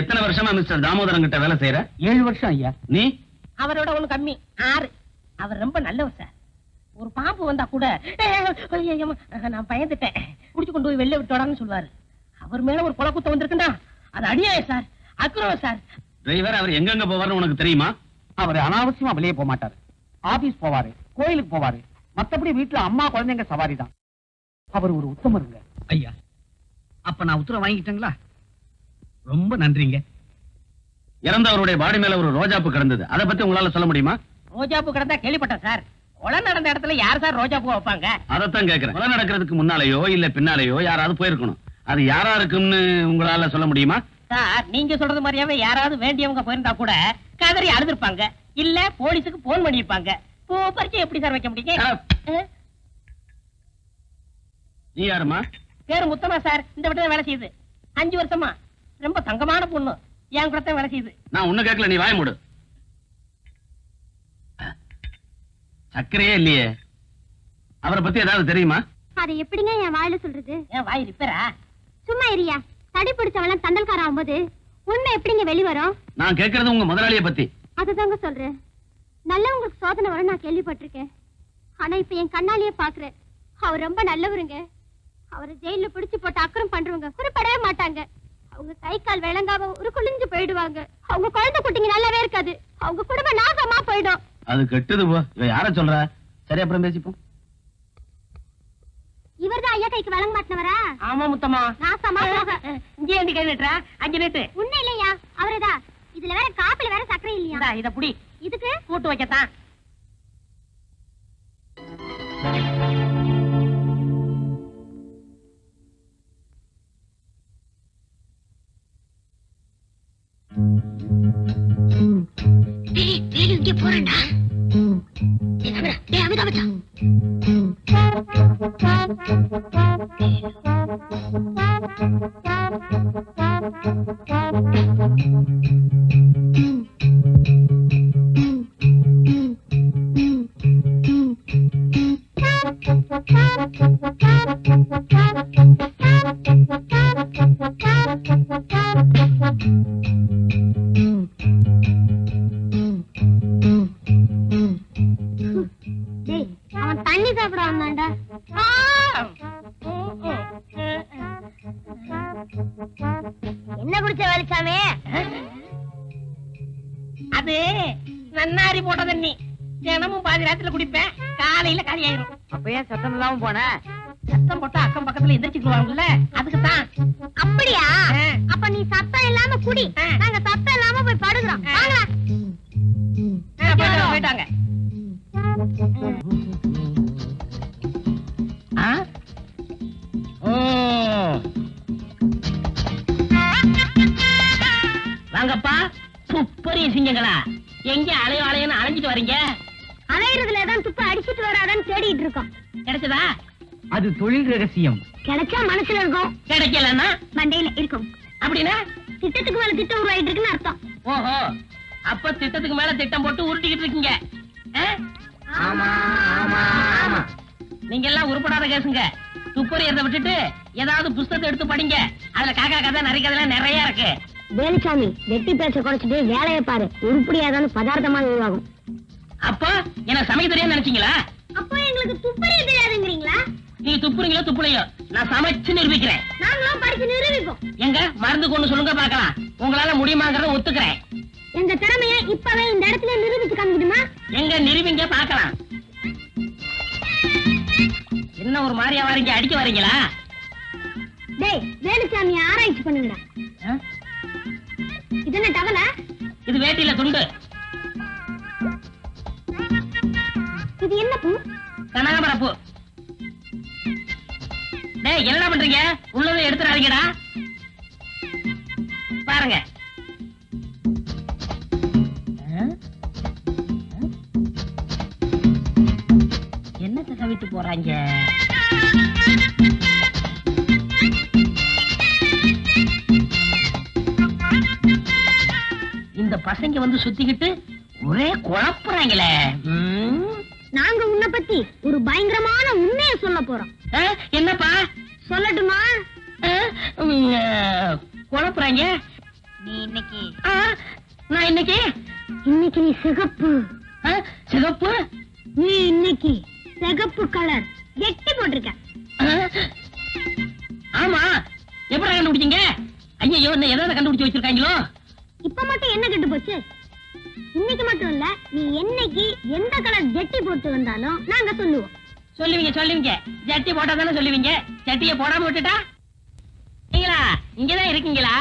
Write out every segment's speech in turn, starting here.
எத்தனை வருஷமா மிஸ்டர் தாமோதரன் கிட்ட வேலை செய்யற? 7 வருஷம் ஐயா. நீ? அவரோட ஒண்ணு கம்மி 6. அவர் ரொம்ப நல்லவர் சார். ஒரு பாம்பு வந்தா கூட நான் பயந்துட்டேன், புடிச்சு கொண்டு போய் வெளில விட்டோடான்னு சொல்லுவாரு. அவர் மேல ஒரு கொலை குத்தம் வந்திருக்குண்டா, அது அடியாய சார், அக்ரவம் சார். டிரைவர், அவர் எங்கெங்க போவாருன்னு உனக்கு தெரியுமா? அவர் அனாவசியமா வெளியே போக மாட்டாரு. ஆபீஸ் போவாரு, கோயிலுக்கு போவாரு. மத்தபடி வீட்டுல அம்மா குழந்தைங்க சவாரி தான். அவர் ஒரு உத்தமருங்க. ஐயா, அப்ப நான் உத்தரவு வாங்கிட்டேங்களா? ரொம்ப நன்றிங்க. இறந்தவருடைய பாடி மேல ஒரு ரோஜாப்பு கிடந்தது, அதை பத்தி உங்களால சொல்ல முடியுமா? ரோஜாப்பூ கிடந்தா கேள்விப்பட்டேன் சார். கொலை நடந்த இடத்துல யார் சார் ரோஜாப்பூ வைப்பாங்க? அதைத்தான் கேக்குறேன். கொலை நடக்கிறதுக்கு முன்னாலேயோ இல்ல பின்னாலேயோ யாராவது போயிருக்கணும். அது யாரா இருக்கும்னு உங்களால சொல்ல முடியுமா? சார், நீங்க சொல்றது மாதிரியாவே யாராவது வேண்டியவங்க போயிருந்தா கூட கதறி அழுதுருப்பாங்க, இல்ல போலீஸுக்கு போன் பண்ணிருப்பாங்க. பரிச்சை எப்படி சார் வைக்க முடியுங்க? நீ யாருமா? பேரு முத்தமா சார், இந்த வீட்டுல வேலை செய்யுது. 5 வருஷமா. ரொம்ப தங்கமான பொண்ணு, என் கூட தான் வேலை செய்யுது. நான் ஒண்ணு கேட்கல, நீ வாய மூடு. சக்கரையே இல்லையே. அவரை பத்தி ஏதாவது தெரியுமா? அதை எப்படிங்க என் வாயில சொல்றது? என் வாய் ரிப்பேரா? சும்மா இரியா. தடி பிடிச்சவெல்லாம் தண்டல்கார ஆகும்போது உண்மை எப்படிங்க வெளிவரும்? நான் கேட்கறது உங்க முதலாளியை பத்தி. அதுதாங்க சொல்றேன். நல்லவங்களுக்கு சோதனை வரும் நான் கேள்விப்பட்டிருக்கேன். ஆனா இப்ப என் கண்ணாலேயே பாக்குறேன். அவர் ரொம்ப நல்லவருங்க. அவரை ஜெயில பிடிச்சு போட்டு அக்கறம் பண்றவங்க குறிப்படவே மாட்டாங்க. அவங்க கை கால் விளங்காம ஒரு குளிஞ்சு போயிடுவாங்க. அவங்க குழந்தை குட்டிங்க நல்லாவே இருக்காது. அவங்க குடும்பம் நாசமா போயிடும். அது கெட்டது போ. இவ யார சொல்ற? சரி, அப்புறம் பேசிப்போம். இவர்தான் ஐயா கைக்கு வழங்க மாட்டவரா? ஆமா முத்தமா. நாசமா போக. இங்கே ஏண்டி கை நீட்டுற? 5 நீட்டு. உண்மை இல்லையா? அவரேதான். இதுல வேற காப்பில வேற சக்கரை இல்லையா? இத புடி. இதுக்கு கூட்டு வைக்கத்தான். இங்க போறேன்டா. அவன் தண்ணி சாப்பிட வந்தான்டா. என்ன குடிச்ச வேலிச்சாமி? அது நன்னாரி போட்ட தண்ணி. தினமும் பாதி ராத்திரில குடிப்பேன், காலையில காலி ஆயிரும். அப்ப ஏன் சத்தம் இல்லாம போன? சத்தம் போட்டா அக்கம் பக்கத்துல எந்திரிச்சுக்குவாங்கல்ல, அதுக்குதான். அப்படியா? அப்ப நீ சத்தம் இல்லாம குடி, நாங்க சத்தம் இல்லாம போய் படுகிறோம். போயிட்டாங்க. வாங்கப்பா, துப்பறிய சிங்கங்களா, எங்க அலையோ அலையன்னு அலைஞ்சிட்டு வரீங்க? அலையிறதுல தான் துப்பு அடிச்சிட்டு வராதான்னு தேடிட்டு இருக்கோம். கிடைச்சதா? அது தொழில் ரகசியம். கிடைச்சா மனசுல இருக்கும், கிடைக்கலன்னா மண்டையில இருக்கும். அப்படின்னா திட்டத்துக்கு மேல திட்டம் உருவாயிட்டு இருக்குன்னு அர்த்தம். ஓஹோ, அப்ப திட்டத்துக்கு மேல திட்டம் போட்டு உருட்டிக்கிட்டு இருக்கீங்க. நீங்க எல்லாம் உருப்படாத கேசுங்க. துப்பறியறத விட்டுட்டு ஏதாவது புஸ்தகத்தை எடுத்து படிங்க. அதுல காக்கா கதை நிறைய கதை நிறைய இருக்கு. வேலுச்சாமி, வெட்டி பேச குறைச்சிட்டு வேலையை பாரு. உருப்படியாதான்னு பதார்த்தமா உருவாகும். அப்போ என்ன சமைக்க தெரியாது நினைச்சீங்களா? அப்போ எங்களுக்கு துப்பறிய தெரியாதுங்கிறீங்களா? நீங்க துப்புறீங்களோ துப்புலையோ, நான் சமைச்சு நிரூபிக்கிறேன். நாங்களும் படிச்சு நிரூபிப்போம். எங்க மருந்து கொண்டு சொல்லுங்க பாக்கலாம். உங்களால முடியுமாங்கிறத ஒத்துக்கிறேன். எங்க திறமைய இப்பவே இந்த இடத்துல நிரூபிச்சு காமிக்கணுமா? எங்க நிரூபிங்க பாக்கலாம். என்ன ஒரு மாதிரியா வரீங்க, அடிக்க வரீங்களா? டேய், வேலுச்சாமி ஆராய்ச்சி பண்ணுங்கடா. இது என்ன டவலா? இது வேட்டியில துண்டு. இது என்ன பூ? கனகாம்பர பூ. டேய், என்னடா பண்றீங்க? உள்ளதை எடுத்துறாதீங்கடா. பாருங்க. என்னத்தை கவிட்டு போறாங்க? இந்த பசங்க வந்து சுத்திக்கிட்டு ஒரே குழப்புறாங்களே. நாங்க உன்னை பத்தி ஒரு பயங்கரமான உண்மையை சொல்ல போறோம். என்னப்பா? சொல்லட்டுமா? குழப்புறாங்க. நீ இன்னைக்கு நான் இன்னைக்கு இன்னைக்கு நீ சிகப்பு சிகப்பு நீ இன்னைக்கு சிகப்பு கலர் எட்டி போட்டிருக்க ஆமா எப்படி கண்டுபிடிச்சீங்க? ஐயோ என்ன ஏதாவது கண்டுபிடிச்சு வச்சிருக்காங்களோ? இப்ப மட்டும் என்ன கெட்டு போச்சு? இன்னைக்கு மட்டும் இல்ல, நீ என்னைக்கு எந்த கலர் ஜெட்டி போட்டு வந்தாலும் நாங்க சொல்லுவோம். சொல்லுவீங்க ஜட்டி போட்டா தானே சொல்லுவீங்க. ஜட்டியை போடாம விட்டுட்டா நீங்களா இங்கதான் இருக்கீங்களா?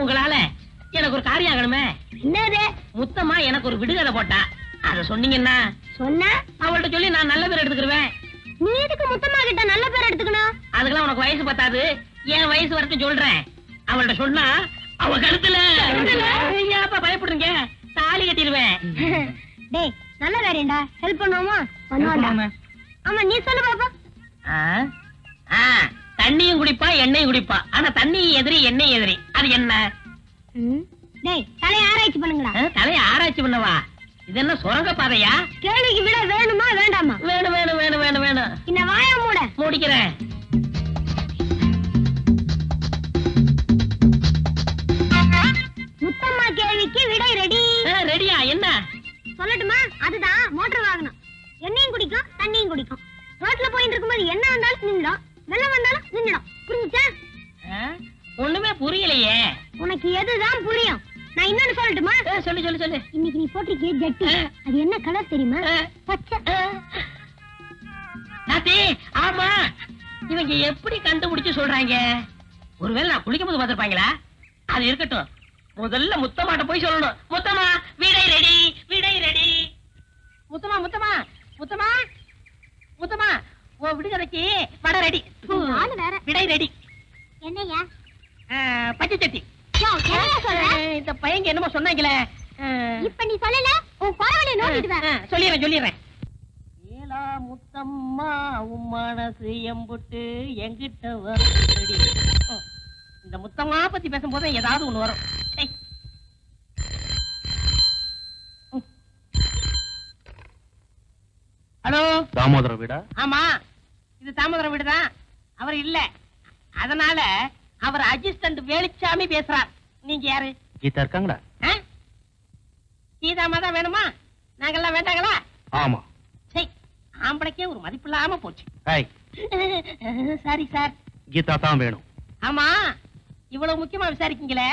உங்களால எனக்கு ஒரு காரியம் ஆகணுமே. என்னது? முத்தமா எனக்கு ஒரு விடுகதை போட்டா அத சொன்னீங்கன்னா சொன்ன அவள்கிட்ட சொல்லி நான் நல்ல பேர் எடுத்துக்கிருவேன். நீ எதுக்கு முத்தமா கிட்ட நல்ல பேர் எடுத்துக்கணும்? அதுக்கெல்லாம் உனக்கு வயசு பத்தாது, என் வயசு வரைக்கும் சொல்றேன். அவள்கிட்ட சொன்னா அவ கழுத்துல ஏப்பா பயப்படுறீங்க? தாலி கட்டிடுவேன். டேய் நல்ல காரியம்டா, ஹெல்ப் பண்ணுவோமா? பண்ணுவாடா. ஆமா நீ சொல்லு பாப்பா. தண்ணியும் குடிப்பா எண்ணெயும் குடிப்பா, ஆனா தண்ணி எதிரி எண்ணெய் எதிரி, அது என்ன? டேய் தலைய ஆராய்ச்சி பண்ணுங்கடா. தலையை ஆராய்ச்சி பண்ணவா? இது என்ன சுரங்க பாதையா? கேள்விக்கு விட வேணுமா வேண்டாமா? வேணும் வேணும் வேணும் வேணும் வேணும். இந்த வாய மூட. முடிக்கிறேன். முத்தம்மா கேள்விக்கு விடை ரெடி. ரெடியா? என்ன சொல்லட்டுமா? அதுதான் மோட்டார் வாகனம். எண்ணெயும் குடிக்கும் தண்ணியும் குடிக்கும். ரோட்ல போயிட்டு இருக்கும்போது என்ன வந்தாலும் நின்னுடும், வெள்ளம் வந்தாலும் நின்னுடும். புரிஞ்சுச்சா? ஒண்ணுமே புரியலையே. உனக்கு எதுதான் புரியும்? நான் இன்னொன்னு சொல்லட்டுமா? சொல்லு சொல்லு சொல்லு. இன்னைக்கு நீ போட்டிருக்கிய ஜட்டி அது என்ன கலர் தெரியுமா? பச்சை. நாத்தி, ஆமா இவங்க எப்படி கண்டுபிடிச்சு சொல்றாங்க? ஒருவேளை நான் குளிக்கும் போது பார்த்திருப்பாங்களா? அது இருக்கட்டும், முதல்ல முத்தமாட்ட போய் சொல்லணும். முத்தமா விடை ரெடி, விடை ரெடி. முத்தமா முத்தமா முத்தமா முத்தமா, ஓ விடுகதைக்கு வடை ரெடி, நாலு வேற. விடை ரெடி. என்னையா? பச்சை சட்டி. யோ, என்னையா சொல்ற? இந்த பையங்க என்னமோ சொன்னாங்களே. இப்ப நீ சொல்லல, உன் பரவலைய நோண்டிடுவேன். சொல்லிடுறேன். ஏலா முத்தம்மா உன் மனசு எம்புட்டு எங்கிட்ட வரடி. இந்த முத்தம்மா பத்தி பேசும்போது ஏதாவது ஒண்ணு வரும். ஏய். ஹலோ தாமோதர வீடா? ஆமா இது தாமோதரம் வீடுதான். அவர் இல்ல, அதனால அவர் அசிஸ்டன்ட் வேலுச்சாமி பேசுறார். நீங்க யாரு? கீதா இருக்காங்களா? கீதாமா தான் வேணுமா? நாங்கெல்லாம் வேண்டாங்களா? ஆமா. சரி, ஆம்பளைக்கே ஒரு மதிப்பு இல்லாம போச்சு. Sorry sir. கீதா தான் வேணும். ஆமா இவ்வளவு முக்கியமா விசாரிக்கீங்களே,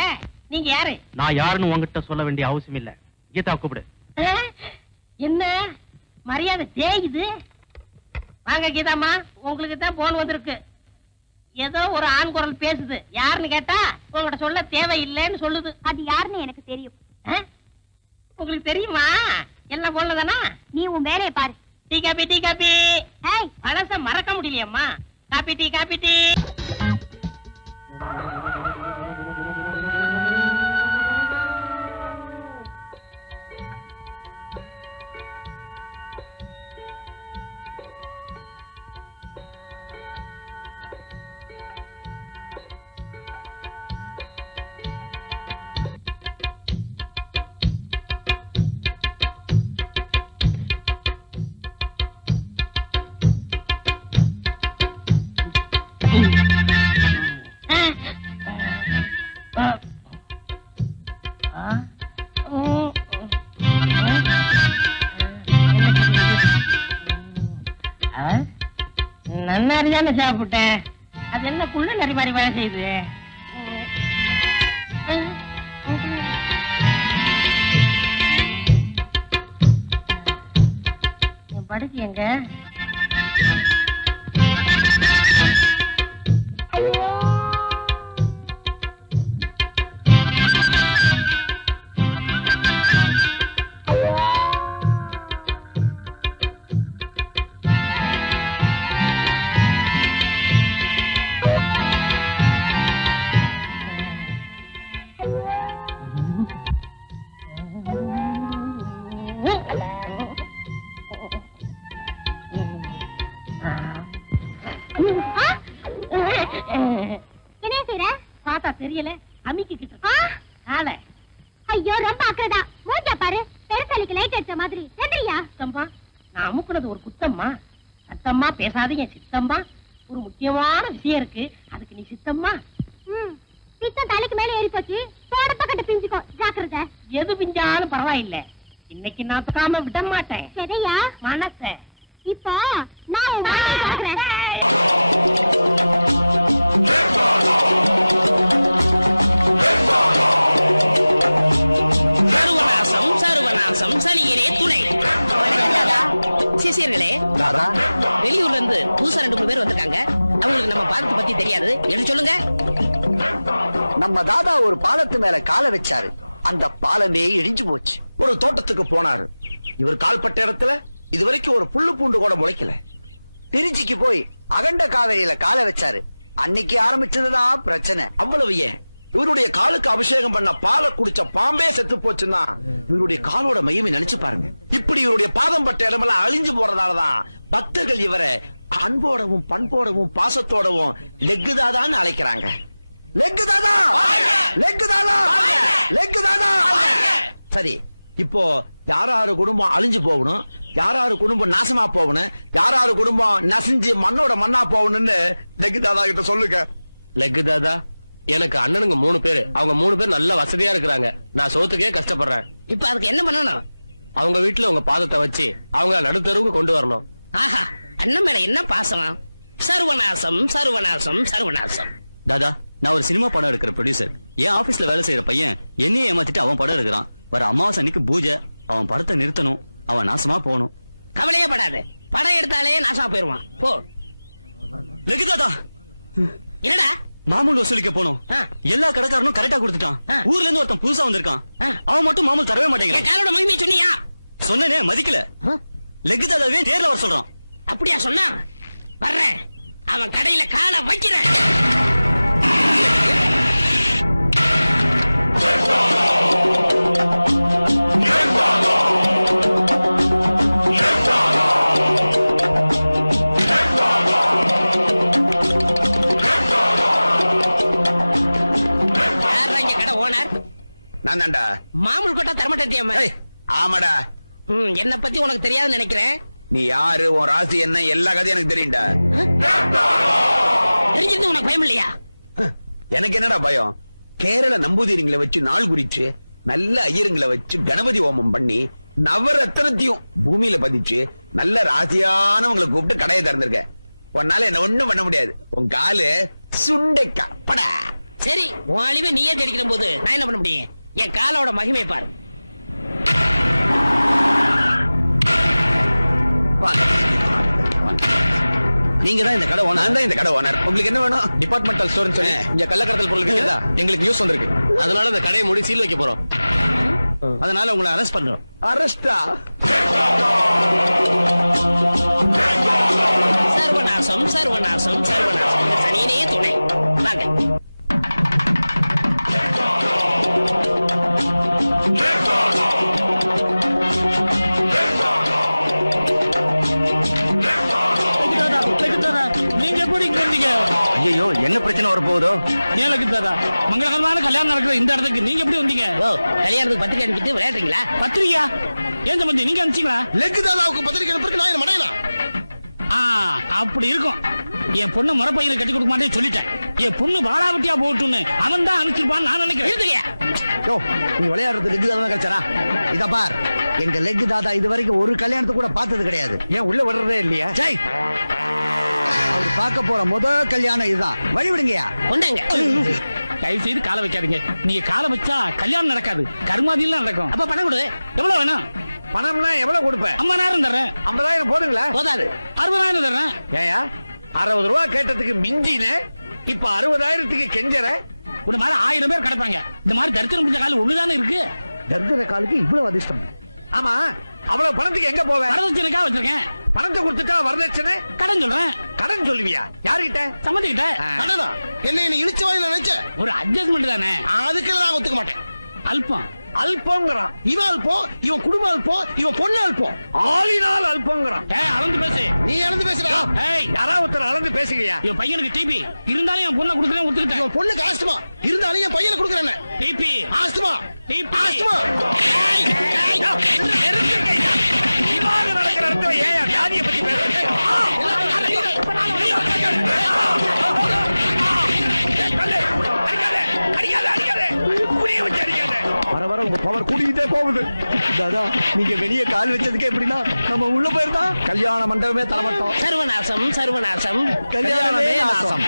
நீங்க யாரு? நான் யாருன்னு உங்ககிட்ட சொல்ல வேண்டிய அவசியம் இல்ல. கீதா கூப்பிடு. என்ன மரியாதை தேயுது? வாங்க கீதாமா, உங்களுக்கு தான் போன் வந்திருக்கு. ஏதோ ஒரு ஆண் குரல் பேசுது. யாருன்னு கேட்டா உங்ககிட்ட சொல்ல தேவையில்லைன்னு சொல்லுது. அது யாருன்னு எனக்கு தெரியும். உங்களுக்கு தெரியுமா? எல்லாம் போன்ல தானா? நீ உன் வேலையை பாரு. Tea coffee tea coffee. ஏய், பழச மறக்க முடியலையம்மா. Coffee tea coffee tea. நன்னாரி தானே சாப்பிட்டேன். அது என்ன குள்ள நரி மாதிரி வேலை செய்யுது? என் படுக்கை எங்க? என்ன செய்ற? பார்த்தா தெரியல, அமிக்கிட்டு கால. ஐயோ ரொம்ப அக்கறடா. மூஞ்ச பாரு, பெருசாலிக்கு லைட் அடிச்ச மாதிரி. எந்திரியா? சித்தம்மா, நான் அமுக்குனது ஒரு குத்தம்மா. சத்தம்மா பேசாதீங்க சித்தம்மா. ஒரு முக்கியமான விஷயம் இருக்கு, அதுக்கு நீ சித்தம்மா. பித்தம் தலைக்கு மேல ஏறி போச்சு. தோடப்பக்கட்ட பிஞ்சுக்கோ, ஜாக்கிரதை. எது பிஞ்சாலும் பரவாயில்ல, இன்னைக்கு நான் தொக்காம விட மாட்டேன். சரியா? மனச இப்போ நான் உன் வாயை திறக்கிறேன். சர்வநாசம் சர்வநாசம் சனியிலே துணை. சிசியர்களே, வெளியூர்ல இருந்து புதுசா 2-3 பேர் வந்திருக்காங்க. அவங்களுக்கு நம்ம பாதத்தை பத்தி தெரியாது, என்ன சொல்லுங்க. நம்ம தாதா ஒரு பாலத்து மேல காலை வச்சாரு, அந்த பாலமே இடிஞ்சு போச்சு. ஒரு தோட்டத்துக்கு போனாரு. இவர் கால்பட்ட இடத்துல இதுவரைக்கும் ஒரு புல்லு பூண்டு கூட முளைக்கல. திருச்சிக்கு போய் அகண்ட காவேரியில காலை வச்சாரு, அன்னைக்கு ஆரம்பிச்சதுதான் பிரச்சனை. அவ்வளவு ஏன், இவருடைய காலுக்கு அபிஷேகம் பண்ண பாலை குடிச்ச பாம்பே செத்து போச்சுன்னா இவருடைய காலோட மையமை நினைச்சு பாருங்க. இப்படி இவருடைய பாதம் பட்ட இடமெல்லாம் அழிஞ்சு போறதாலதான் பக்தர்கள் இவரை அன்போடவும் பண்போடவும் பாசத்தோடவும் லெக்கு தாதான்னு அழைக்கிறாங்க. லெக்கு தாதா, லெக்கு தாதா, லெக்கு தாதா. சரி, இப்போ யாராரு குடும்பம் அழிஞ்சு போகணும், யாராரு குடும்பம் நாசமா போகணும், யாராரு குடும்பம் நசிஞ்சு மண்ணோட மண்ணா போகணும்னு லெக்கு தாதா கிட்ட சொல்லுங்க. லெக்கு தாதா, எனக்கு அண்ணனுங்க 3 பேரு. அவங்க 3 பேர் நல்ல வசதியா இருக்கிறாங்க. நான் சோத்துக்கே கஷ்டப்படுறேன். இப்ப அதுக்கு என்ன பண்ணணும்? அவங்க வீட்டுல உங்க பாதத்தை வச்சு அவங்க நடுத்தருவுக்கு கொண்டு வரணும். ஆஹா, அண்ணன் மேல என்ன பாசம். சர்வநாசம் சர்வநாசம் சர்வநாசம். தாதா, நான் ஒரு சினிமா படம் எடுக்கிற ப்ரொடியூசர். என் ஆபீஸ்ல வேலை செய்யற பையன் என்னையே ஏமாத்திட்டு அவன் படம் எடுக்கிறான். வர அமாவாசை அன்னைக்கு பூஜை, அவன் படத்தை நிறுத்தணும், அவன் நாசமா போகணும். கவலையே படாத, படம் எடுத்தாலே நாசமா போயிருவான். போ. லெக்கு தாதா, என்னடா மாமூல் வசூலிக்க போனோம். ஆ. எல்லா கடைக்காரனும் கரெக்டா கொடுத்துட்டான். ஆ. ஊர்ல இருந்து ஒருத்தன் புதுசா வந்திருக்கான். ஆ. அவன் மட்டும் மாமூல் தரவே என் மாட்டேங்கிறான். காலோட மகிமையை சொன்னியா? சொன்னனே, மதிக்கல. லெக்கு தாதாவே நேர்ல வர சொல்றான். அப்படியா சொன்னா? வர்றேன், அவன் கடையில காலை வைக்கிறேன். யார்ரா இங்க கடை ஓனர்? நான் தான்டா. மாமூல் கொட்டா தரமாட்டேன். ஏய், ஆமாடா. என்ன பத்தி உனக்கு தெரியாதுன்னு நினைக்கிறேன். நீ யாரு, உன் ராசி என்ன, எல்லா கதையும் எனக்கு தெரியும்டா. தெரிஞ்சிருந்து உனக்கு பயம் இல்லையா? எனக்கு என்னடா பயம்? கேரள நம்பூதிரிங்களை வச்சு நாள் குறிச்சு, நல்ல ஐயருங்களை வச்சு கணபதி ஹோமம் பண்ணி நவரத்னத்தையும் பூமியில பதிச்சு நல்ல ராசியானவங்களை கூப்பிட்டு கடையை திறந்திருக்க. உன்னால என்ன ஒண்ணும் பண்ண முடியாது. உன் காலு சுண்டைக்கா படா. சரி, உன் அழிவை நீயே தெரிக்கிற போது நான் என்ன பண்ண முடியும்? என் காலோட மகிமை பாரு. நீங்க தான் இந்த கடை ஓனர். நான் தான் இந்த கடை ஓனர். உங்களுக்கு என்ன வேணும்? டிபார்ட்மெண்டல் ஸ்டோர்னு சொல்லி இங்க கள்ளக்கடத்தல் பொருள் விக்கிறதா எங்களுக்கு நியூஸ் வந்திருக்கு. அதனால இந்த கடையை மூடி சீல் வைக்க போறோம். அதனால உங்களை அரெஸ்ட் பண்றோம். அரஸ்டா? சர்வநாசம் சர்வநாசம் சர்வநாசம். இந்த சனியினே துணை. வாங்க. நீங்க எப்படி இங்க வந்தீங்க? ஐயோ, என்ன பிரச்சனை வர போகுதோ? ஏலக்கு தாதா, மங்களகரமான கல்யாணம் நடக்கிற இந்த இடத்துக்கு நீங்க எப்படி வந்தீங்க? ஓ, கல்யாணத்துக்கு பத்திரிக்கை அனுப்பிட்டு விளையாடுறீங்களா? பத்திரிகையா? ஏன் சம்பந்தி, நீங்க அனுப்பிச்சீங்களா? லெக்கு தாதாவுக்கு பத்திரிக்கை அனுப்புறதுக்கு நான் என்ன மடையலாம்? அப்படி இருக்கும். என் பொண்ணு முறப்பையில கட்டி கொடுக்க மாட்டேன்னு சொல்லிட்டேன். என் பொண்ணு பாலாவட்டியா போட்டுன்னு அவன் தான் அனுப்பிச்சிருப்பான்னு நான் நினைக்கிறேன். நீ விளையாடுறது லெக்கு தாதா கிடைச்சாரா? இத பார், எங்க லெக்கு தாதா இது வரைக்கும் ஒரு கல்யாணத்தை கூட பார்த்தது கிடையாது. ஏன் உள்ள வர்றதே இல்லையா? ஜெய், அவர் பார்க்க போற முதல் கல்யாணம் இதுதான். வழிவிடுங்கயா. கொண்டாங்க. தயவு செய்து காலை வைக்காதீங்க. நீங்க காலை வச்சா கல்யாணம் நடக்காது, கருமாதியெல்லாம் நடக்கும். அப்ப பணம் கொடு. எவ்வளவு வேணும்? பணம்னா எவ்வளவு கொடுப்பேன்? 50,000 தர்றேன். 50,000 போதுங்களா? போதாது. 60,000 தர்றேன். ஏயா 60 ரூபா கேட்டதுக்கு மிஞ்சின, இப்ப 60,000க்கு கெஞ்சற? ஒரு மாதிரி 1000 பேர் கிடப்பாங்க. இந்த மாதிரி தரித்திரம் முடிஞ்ச காலம் ஒண்ணுதானே இருக்கு. தர்தர காலுக்கு இவ்வளவு அதிர்ஷ்டம். ஆமா, அவ்வளவு பணத்துக்கு எங்க போவேன்? வரதட்சணைக்கா வச்சிருக்கேன். பணத்தை கொடுத்துட்டா வரதட்சணை? கடன் சொல்றேன். கடன் சொல்லுவியா? யாருகிட்ட? சம்மந்திக்கிட்ட. கடனா? என்ன இழிச்ச வாயில நினைச்ச? ஒரு அட்ஜஸ்ட்மெண்ட் தானே. அதுக்கு நான் ஒத்துக்க மாட்டேன். அல்பம். அல்பங்கிறான். இவன் அல்பம், இவன் குடும்பம் அல்பம், இவன் பொண்ணு அல்பம், ஆளினால் அல்பங்கிறான். அளந்து பேசு. நீ அளந்து பேசுறா? ஏய், யாராவது ஒருத்தர் அளந்து பேசுங்கயா. என் பையனுக்கு டிபி இருந்தாலும் என் பொண்ணை கொடுக்குறேன், ஒத்துக்கிட்டேன். இவன் பொண்ணுக்கு ஆஸ்துமா இருந்தாலும் என் பையனை கொடுக்குறேன். TB asthma, TB asthma. இவாக நடக்கிற இடத்துல ஏன் வியாதியை பத்தி பேசுறேன்? வர வர உங்க பவர் கூடிக்கிட்டே போகுது. தாதா நீங்க வெளியே கால் வச்சதுக்கே எப்படின்னா நம்ம உள்ள போயிருந்தா கல்யாண மண்டபமே தரமாட்டோம். சர்வநாசம் சர்வநாசம் கல்யாணமே நாசம்.